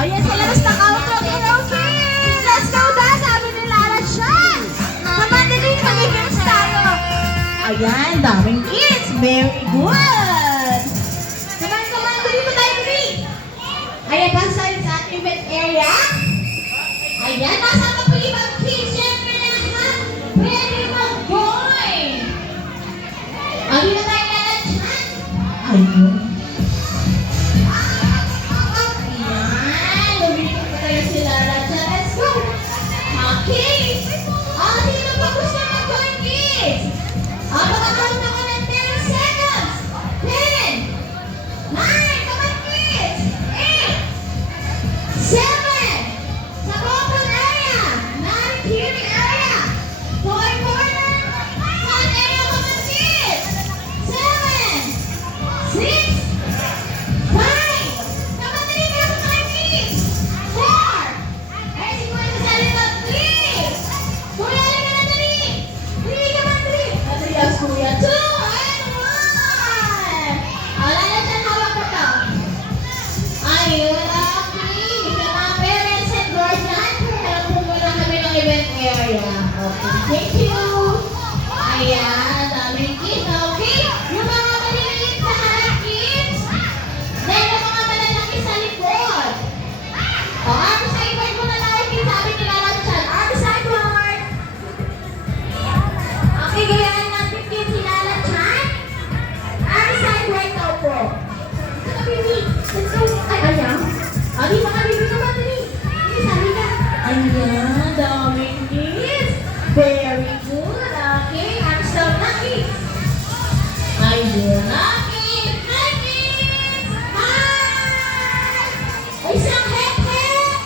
Ayan, sa labas na auto. Okay, let's go na. Sabi ni Lara Chan. Mamandali, mag-games tayo. Ayan, daming kids. Very good. Come on, dito tayo, dali. Ayan, basta sa event area. Ayan, nasa ka po ibang kids. Siyempre lahat. Ready mag-join. Ayun na tayo, Lara Chan. Ayun. Thank you! Ayan, daming kids, okay? Yung mga maliliit sa harap kids, dahil yung mga malalaki sa likod. O, arm sideboard muna tayo kids, sabi nila lang siya. Arm sideboard! Okay, gayaan natin kids, sila lang siya. Arm sideboard daw po. Let's go! Ay, ayan. Di ba kami naman dali? Sabi ka. Ayan, daming kids. Very good. Okay, I'm so lucky. Ayun, okay. Hi, kids! Hi! Isang hep-hep!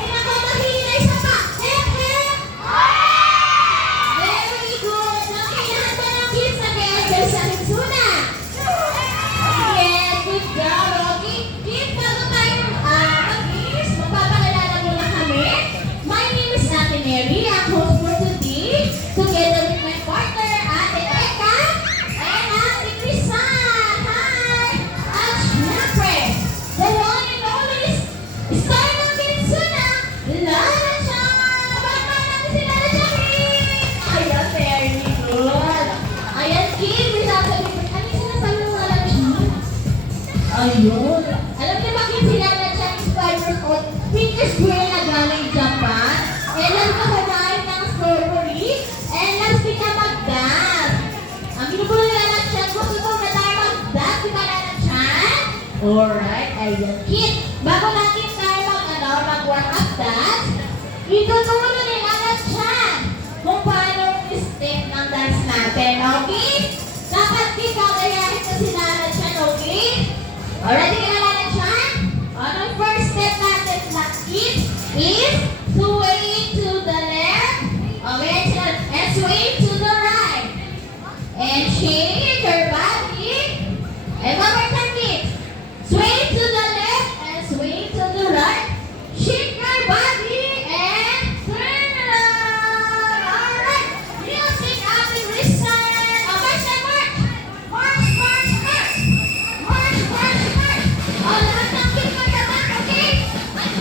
Pinakamahina, isa pa. Hep-hep! Very good. Okay, lahat na ng kids nag-e-enjoy sa Hitsuna. Yes, good job. Okay, kids, bago tayo mag-kiss, magpapakilala muna kami. My name is Ate Mary, ang host for today, together with my partner, Ate Eka, and Ate Krisa. Hi! At syempre, the one and only star ng Hitsuna, Lara Chan! Baka natin si Lara Chan! Ayan, very good. Ayan, kids, may sasabihin. Ano yung sinasabi ng Lara Chan? Ayun. Alam niyo bakit si Lara Chan is 5 years old? Fitness girl na galing Japan. And nagkakaroon ng strawberry. And nag-speak na mag-dance. Ang ginugulo ni Lara Chan, gusto ko na tayo mag-dance. Di ba, Lara Chan? Alright, ayan. Kid, bago natin tayo mag-workout dance, ituturo ni Lara Chan kung paano i-step ng dance natin. Okay? Dapat kikagayahin ko si Lara Chan, okay? Alright, ka na, Lara Chan? Anong first step natin, kids, is sway to the left, okay, and sway to the right, and shake your body, and one more time, kids, sway to the left, and sway to the right, shake your body, and turn around, alright, music at the listen, march and march, march, march, march, march, march, march, lahat ng kids magkabang, okay, march,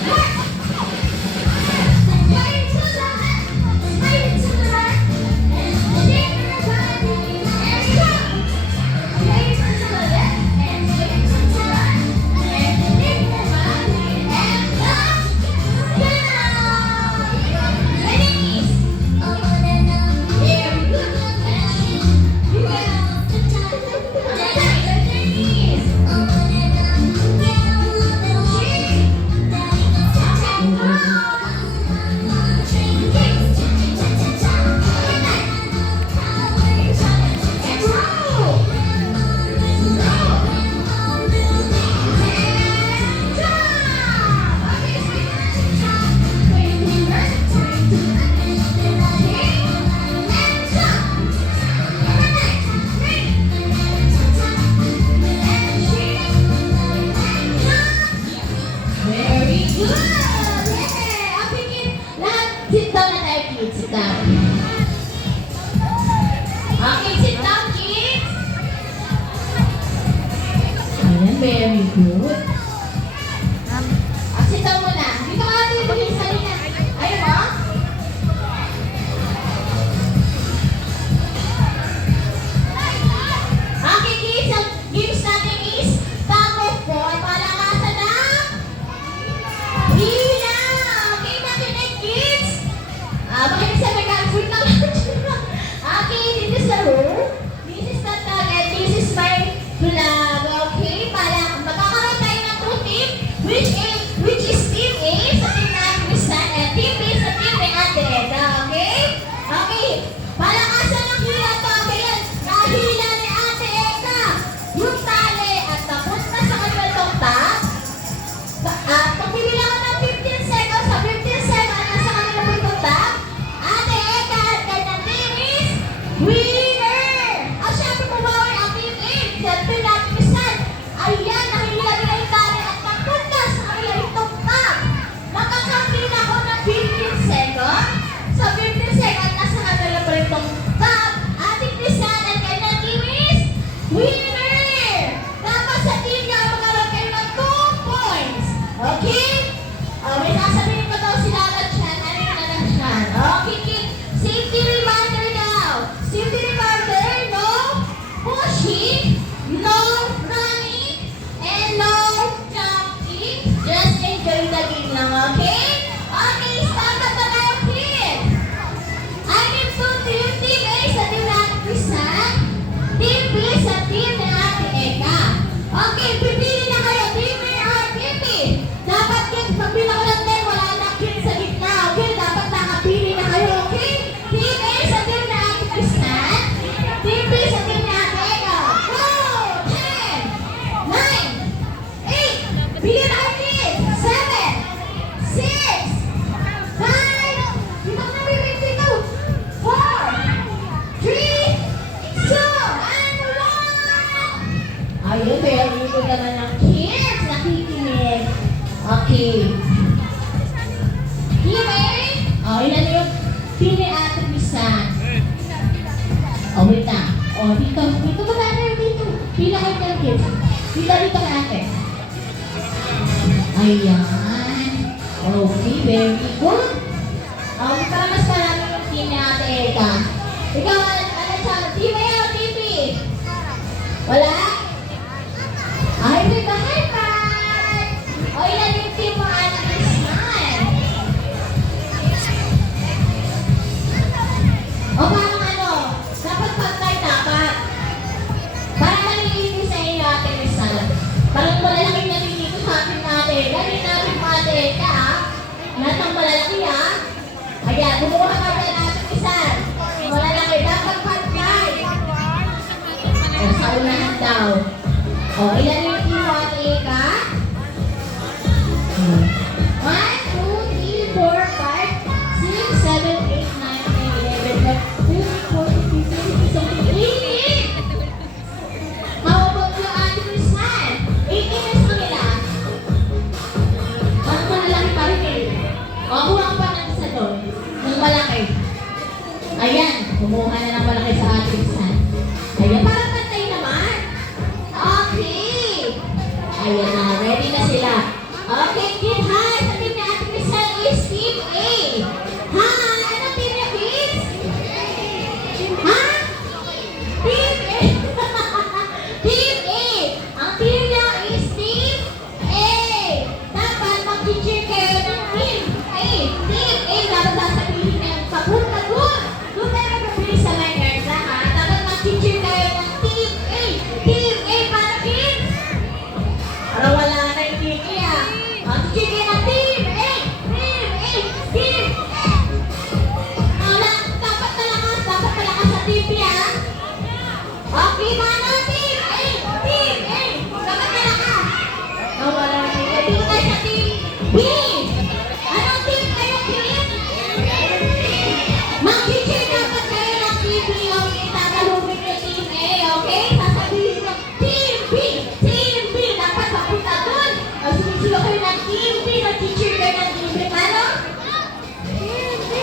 Very good. Okay. Team A. Oh, ilan yung team ni Ate Pisan? Oh, wait na. Oh, dito. Dito ba tayo? Dito. Pila kayo ng kids. Dito ka ate. Ayan. Okay, very good. Para mas marami yung team ni Ate Eka. Ikaw, ano sa team A o team B? Wala? Ay, may high five! O, ilan yung team mo, Ate Pisan? O, parang ano? Dapat pantay, dapat. Parang nalilito sa inyo, Ate Pisan. Parang malalaking nalilito sa atin natin. Galing natin pa, Ate Eka, ha? Lahat ng malalaki, ha? Ayan, bumuha ka dyan, Ate Pisan. Malalaki, dapat pantay. O, sa unahan daw. O, ilan yung team mo, Ate Eka? 1, 2, 3, 4, 5, 6, 7, 8, 9, 10, 11, 12, 13, 14, 15, 16, 17, 18. How about you, Ate Pisan? 18 years kanila. Parang malalaki pa rin eh. O, kuha pa ng isa doon. Ng malaki. Ayan, kumuha na ng malaki sa Ate Pisan. Ayan, parang pantay naman. Okay. Ayan na, ready na sila. Okay, kid, hi! Sa team ni Ate Pisan is Team A. Hi! Anong team niya, kids? Ha? Team A! Team A! Ang team niya is Team A. Dapat mag-cheer kayo ng Team A. Team A, dapat sasabihin niya yung pagod. Doon tayo mag-release sa my nerves, ha? Dapat mag-cheer kayo ng Team A. Team A para, kids? Para wala na yung Team A, ha? Mag-cheer kayo ng Team A. Team A. Team A. Dapat malakas sa Team B, ha? Okay, mana? Team A. Team A. Dapat malakas. Wala na. Dito tayo sa Team B. Anong team kayo, kids? Mag-cheer dapat kayo ng Team B, okay? Tatalungin yung Team A, okay? Sasabihin nyo, Team B. Team B. Dapat papunta doon. O, sumisilo kayo ng Team B. Mag-cheer kayo ng Team B. Ano? Team B.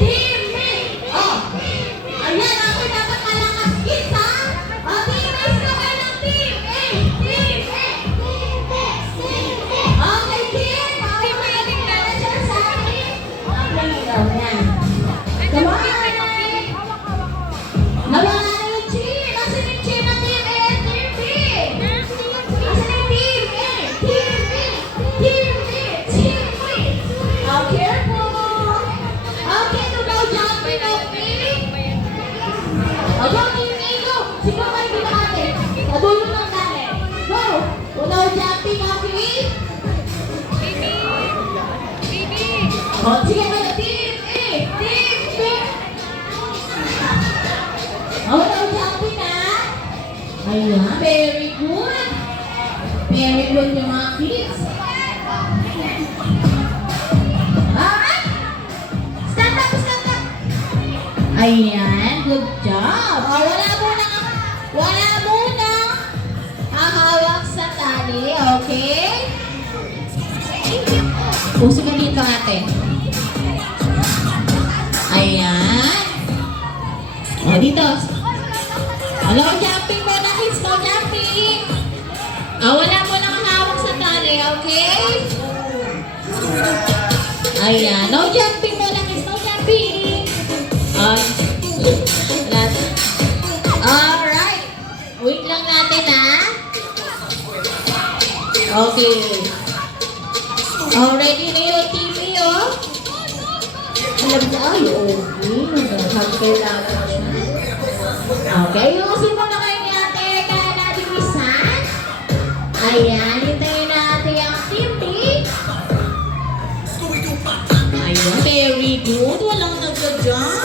Team B. Oh. Ayan, ako dapat malakas, kids, ha? O, Team A, sila kayo ng Team A. Team A. Okay, kids. Okay, may ating manager sa akin. Okay, yan. Come on. Nawala na yung cheer. Asan yung cheer ng Team A at Team B? Asan yung Team A? Team B. Team B. Team B. Oh, careful. Okay, to go jumping, okay? O, go, Team A, go. Sige, kayo dito natin. Sa dulo ng dali. Go. No jumping, okay? O, sige kayo, Team A. Team B. Oh, no jumping, ha? Ayan, very good. Very good yung mga kids. Alright. Stand up, stand up. Ayan, good job. Oh, wala muna hahawak sa tali, okay? Puso mo dito natin. Ayan. O, dito. No jumping muna, kids. No jumping. Wala mo nang hawak sa tali, okay? Ayan. No jumping muna, kids. No jumping. Alright. Wait lang natin, ha? Okay. Ready na yung TV, oh? Alam niya, ay, okay. Nagkakaroon lang siya. Okay, ayusin mo na kayo ni Ate Eka na Ate Pisan. Ayan, hintayin natin ang Team B. Ayan, very good. Walang nag-jump.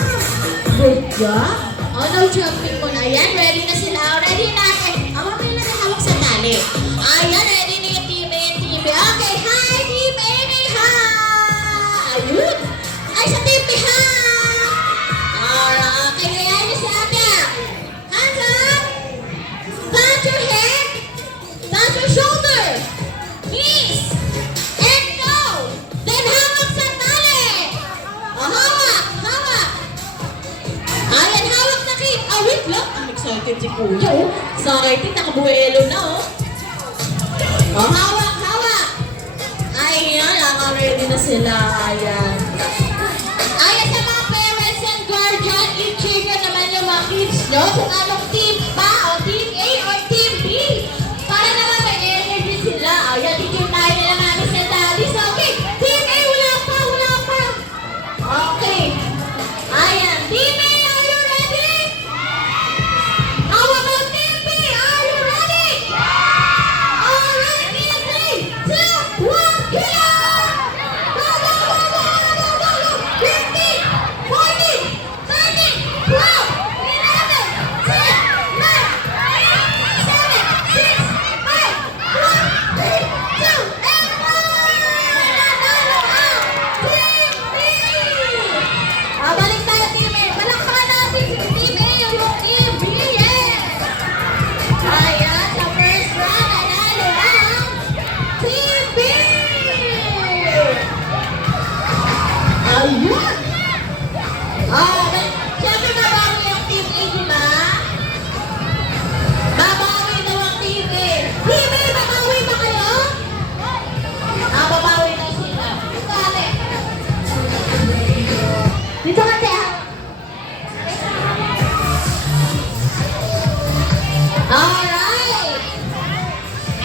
Good job. No jumping mo na. Ayan, ready na sila. Ready na. Mamaya na hawak sa tali. Ayan, ready na yung Team A and Team B. Okay, hi, Team A. Hi. Ayun. Ay, sa Team B, hi. Alright, okay, ayan na si Ate. Hands up. Touch your head. Touch your shoulder. Knees. Look, I'm excited si Kuya, oh. Excited, nakabuelo na, oh. Oh, hawak, hawak. Ayan, naka-ready na sila. Ayan. Ayan sa mga parents and guardian, i-trigger naman yung mga kids, no? Kung anong team ba, o team A or team B. Para naman may energy sila. Ayan, teacher tayo nila mami sa daddy. So, okay, team A, wala pa, wala pa. Okay. Ayan, team A, are you ready? How about team B? Are you ready? Alright, team 3, 2, 1, hit it! Go, go, go, go, go, go, go, go! 15, 14, 13, 12, 11, 10, 9, 8, 7, 6, 5, 4, 3, 2, and 1! Nanalo ang Team B! Balik tayo, Team A. Palakpakan natin si Team A, yung Team B, yes! Ayan, sa first round, nanalo ang Team B! Ayun! Siyempre babawi ang Team A, di ba? Babawi daw ang Team A. Team A, babawi ba kayo? Babawi na sila. Dito ate. Dito ate, ha? Alright!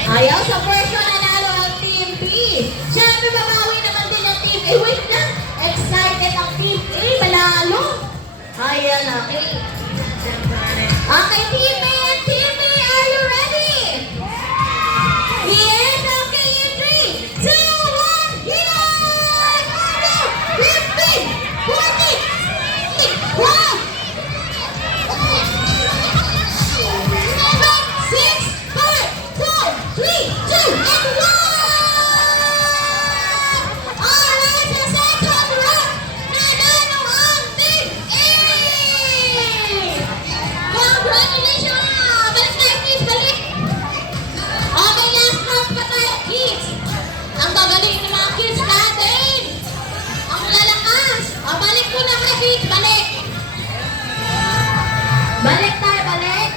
Ayaw, sa first one, nanalo ang Team B. Siyempre, babawi naman din ang Team A. Wait lang! Excited ang Team A, manalo! Ayan, okay. Okay, Team A and Team B, are you ready? Yes, okay, in 3, 2, 1, hit it! Go! 15, 14, 12, 6, 5, 4, 3, 2, and 1! Alright, sa second round, nanalo ang Team A! Congratulations! Balik tayo, kids, balik! Okay, last round pa tayo, kids! Ang gagaling ng mga kids natin! Ang lalakas! Balik mo na kayo, kids, balik! Balik tayo, balik!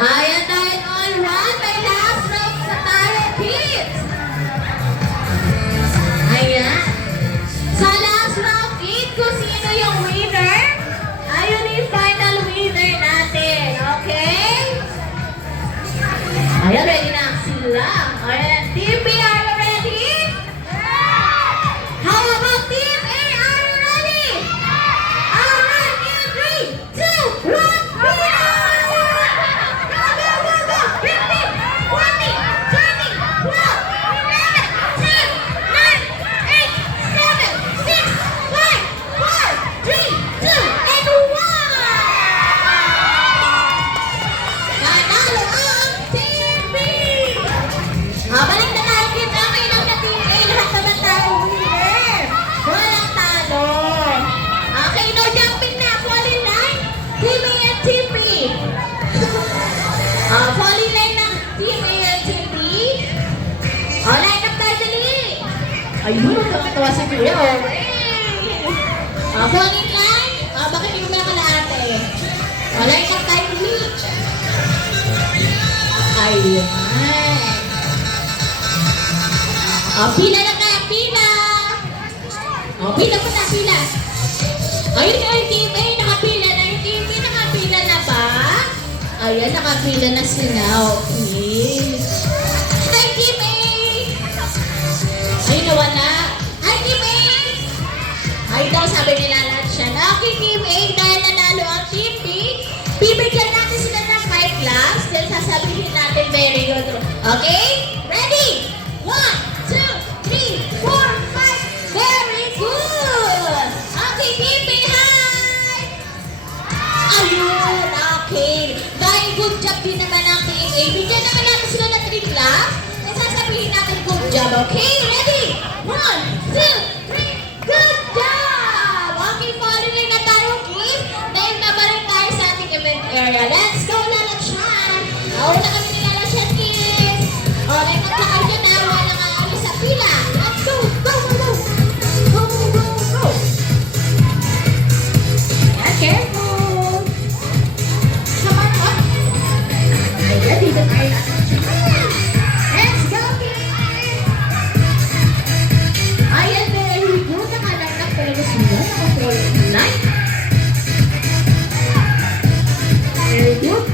Ayan tayo, all right, may last round sa tayo, kids! Ayan. Sa last round, kids, kung sino yung winner, ayun yung final winner natin, okay? Ayan, ready na sila. Ayan, Team B, are you ready? How about Team A, are you ready? Alright, in 3, 2, 1, go! Go, go, go, go! 15, 14, 13, 12, 11, 10, 9, 8, 7, 6, 5, 4, 3, 2, and 1! Nanalo ang Team B! Balik na tayo, kids. Okay lang na Team A. Lahat naman tayo winner. Walang talo. Okay, no jumping na. Falling line. Team A and Team B. Falling line na. Team A and Team B. Line up tayo, dali. Ayun, nakakatawa si Kuya. Okay. Falling line. Bakit yung mga kalaate? Line up tayo, dali. Ayun. Pila na tayo, pila! Pila po na, pila! Ayun yung Team A, nakapila na. Yung Team B, nakapila na ba? Ayan, nakapila na sila. Okay. Hi, Team A! Ay, nawala. Hi, Team A! Ay, daw sabi nila lahat siya. Okay, Team A, dahil nanalo ang Team B, bibigyan natin sila ng 5 laps. Then sasabihin natin very good. Okay? Ready? 1, 2, 3, 4, 5. Very good! Okay, Team B, hi! Ayun, okay. Very good job din naman ang Team A. Bigyan naman natin sila ng 3 laps. Then sasabihin natin good job, okay? Ready? 1, 2, 3, good job! Okay, following na tayo, kids. Dahil nabalik tayo sa ating event area. Let's go, Lala Chan! Nauna kami ni Lala Chan, kids. Like at saka dyan na, walang aalis sa pila. Let's go! Go, go, go! Go, go, go, go! Yeah, careful! good.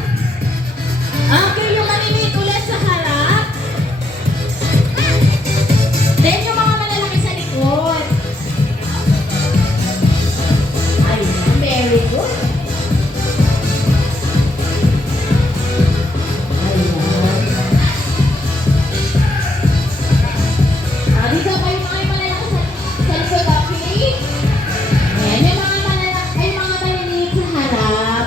Okay, yung maliliit ulit sa harap. Then yung mga malalaki sa likod. Ayan, very good. Ayan. Dito kayo mga malalaki sa likod, okay? Ayan, yung mga malalaki, ay mga maliliit sa harap.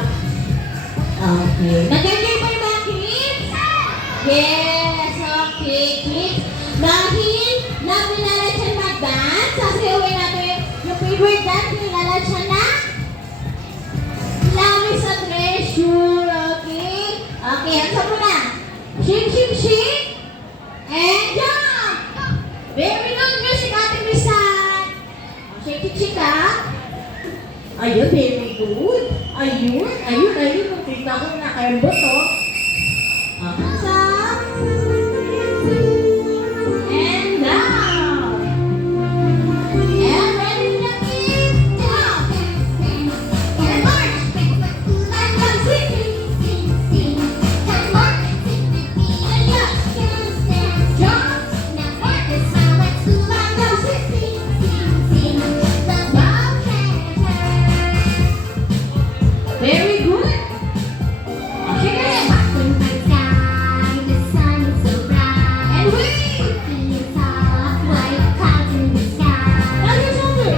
Okay. Nag-enjoy ba yung mga kids? Yes, okay, kids. Dahil naminala siya mag-dance, sasayawin natin yung favorite dance, minala siya na Lami sa Treasure, okay? Okay, ang sabi na. Shake, shake, shake. And jump! Very good music, Ate Misan. Shake, shake, shake, ha? Ayun, very good. Ayun. Kita ko na kayong buto. Hands up. And down. And ready na kids. Down. And march. And come sing. And march. And yeah. Jump. And come sing. Very good. Okay. And wait. Now your shoulder.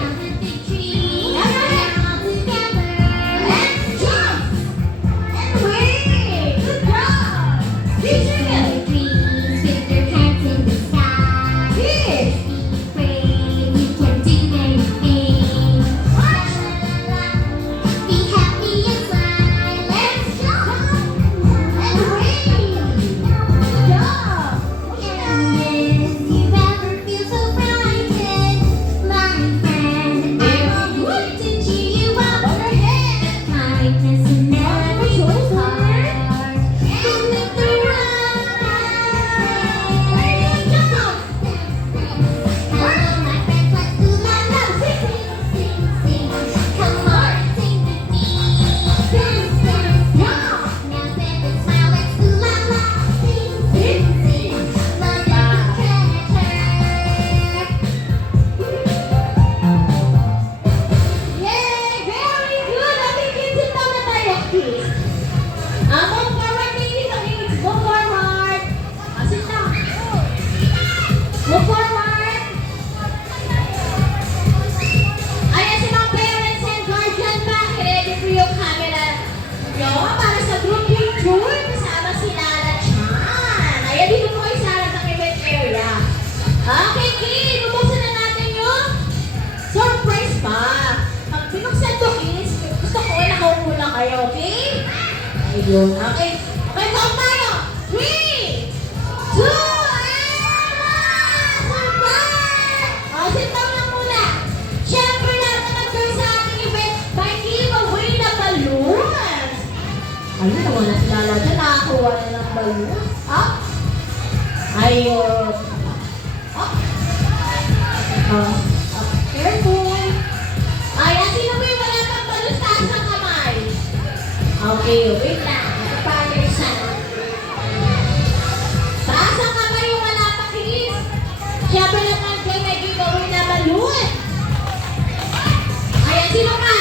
And jump. And wait. Good job. Keep singing. Kids. Let's jump. And wait. Good job. Yay! Very good! Okay, kids, sit down na tayo, please. Move forward, ladies and kids. Move forward. Sit down. Move forward. Ayan si mga parents and guardian ba? Ready for yung camera nyo para sa group picture. Kasama si Lala Chan. Ayan, dito po kayo sa harap ng event area. Okay, kids. Bubuksan na natin yung surprise pa. Pag binuksan to, kids, gusto ko nakaupo lang kayo, okay? Ayun, okay. Okay, count tayo. 3, 2, and 1! Surprise! Sit down lang muna. Siyempre, lahat na nag-join sa ating event by giveaway na balloons. Ayun, naman na sila dyan. Nakakuha na ng balloons. Up. Ayun. Up. Up. Careful. Ayan, sino ba yung wala pang balloons? Taas ang kamay. Okay, wait lang. Pag-isa. Taas ang kamay yung wala pa, kids. Siyempre naman dyan may giveaway na balloon. Ayan, sino ka?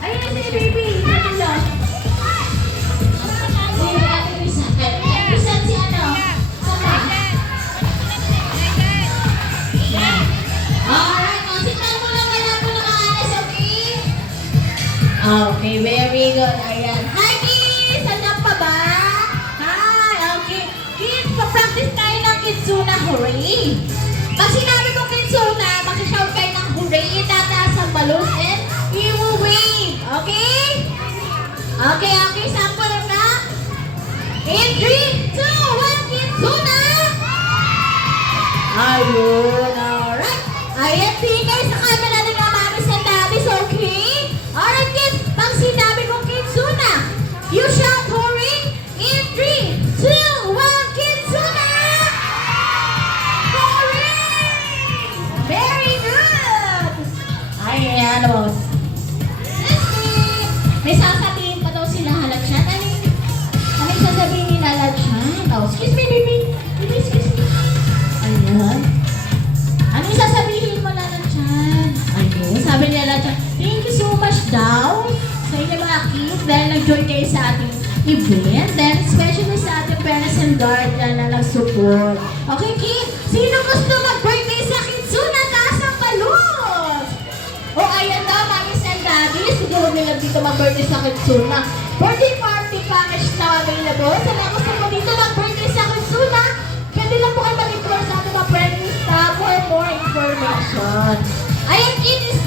Ayan na si baby. Ano yun? Si Ate Risa. Ate Risa si ano? Sama. Alright, sit-down mo lang. Wala po na maalas, okay? Okay, very good. Ayan. Hi, kids! Andiyan pa ba? Hi, okay. Kids, pa-practice tayo ng Kitsuna Hooray. Pag sinabi kong Kitsuna, mag-shout kayo ng Hooray, itataas ang balloons and you will wave. Okay? Okay, okay. Sample na. In 3, 2, 1, Kitsuna! Ayun, alright. Ayan, tingin kayo sa camera ng mga mamis and daddies, okay? Alright, kids, pag sinabi kong Kitsuna, you shout hooray in 3, 2, 1, Kitsuna! Hooray! Very good! Ayan, boss. May sasabihin pa daw sila, halag siya. Excuse me, baby. Baby, excuse me. Ayan. Ano yung sasabihin mo, Lala Chan? Ayun, sabi niya Lala Chan, thank you so much daw sa inyo mga kids dahil nag-join kayo sa ating event. Then, especially sa ating parents and guardian na nag-support. Okay, kids? Sino gusto mag-birthday sa Kitsuna? Taas ang balon! O, ayan daw, mommies and daddies. Siguro nila dito mag-birthday sa Kitsuna. Birthday party package na available. Sa mga gusto mo dito mag-birthday sa Kitsuna, pwede lang po kayo mag-inform sa ating mga friendly staff for more information. Ayan, kids,